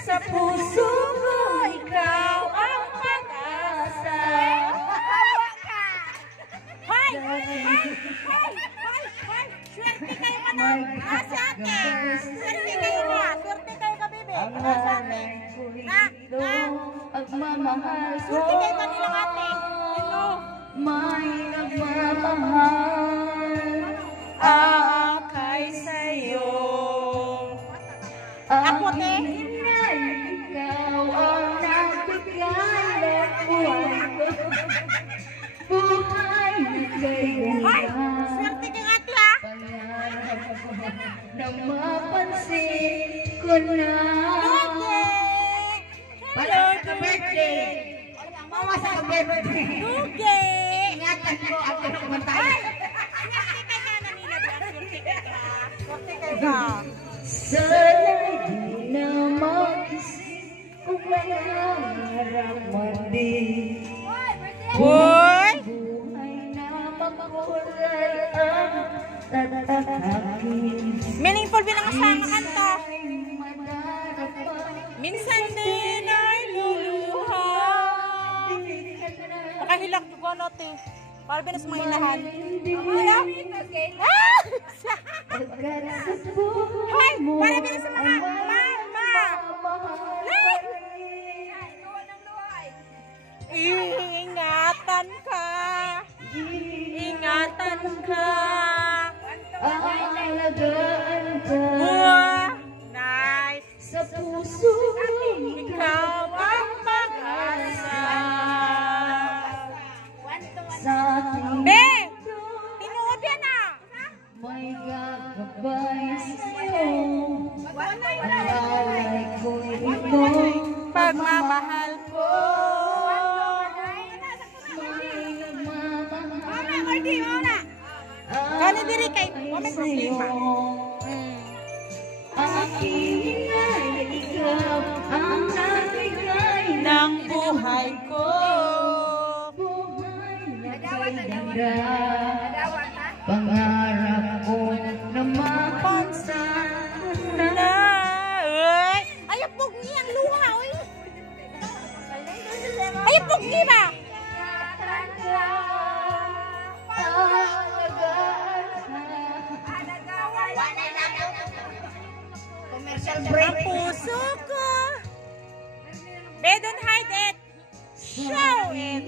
Sa puso ko, ikaw ang pag-asa. Hoy! Swerte kayo ka na! Si ate! Swerte kayo na! Swerte kayo ka, bebe! Si ate! Pagmamahal ko, swerte kayo ka nilang ate! Ito! may nagmamahal Akay sa'yo. Ako, te? Ikaw ang nagbigay ng buhay ko. Buhay na kailangan. Hoy! Swerte kayo ate, ha? Pangarap ko na mapansin ko na. Hello, birthday! Mama sa birthday! Duge! Ingatan ko ako ng kumantay. Ay! Swerte kayo na nila ba? Swerte kayo ka? Swerte kayo ka? Sana'y di na mag-isip kung mangarap man din. Boy! Buhay na makulay ang tatahakin. Meaningful bilang asang kanta. Ay madarap pa. Minsan din ay luluha. Makahilak ko natin. Para binas mga inahan. Hello? Ah! Hoy! Para binas sa mga mama! Ingatan ka! Ingatan ka! Aalagaan ka Nice! sa puso. Ikaw ang pag-asa. Sa ating Be! Tinuod yan ah! may gagabay sa'yo. Alay ko ito. Pagmamahal ko. May nagmamahal Kani diri kay may problema. Aking ay ikaw ang nagbigay Ng buhay ko. buhay na kailangan. Pangarap ko na mapansan na. Ay! Ay, pugni ang luha, oy! Ay, pugni ba? Commercial Ang puso ko. Be, don't hide it. Show it.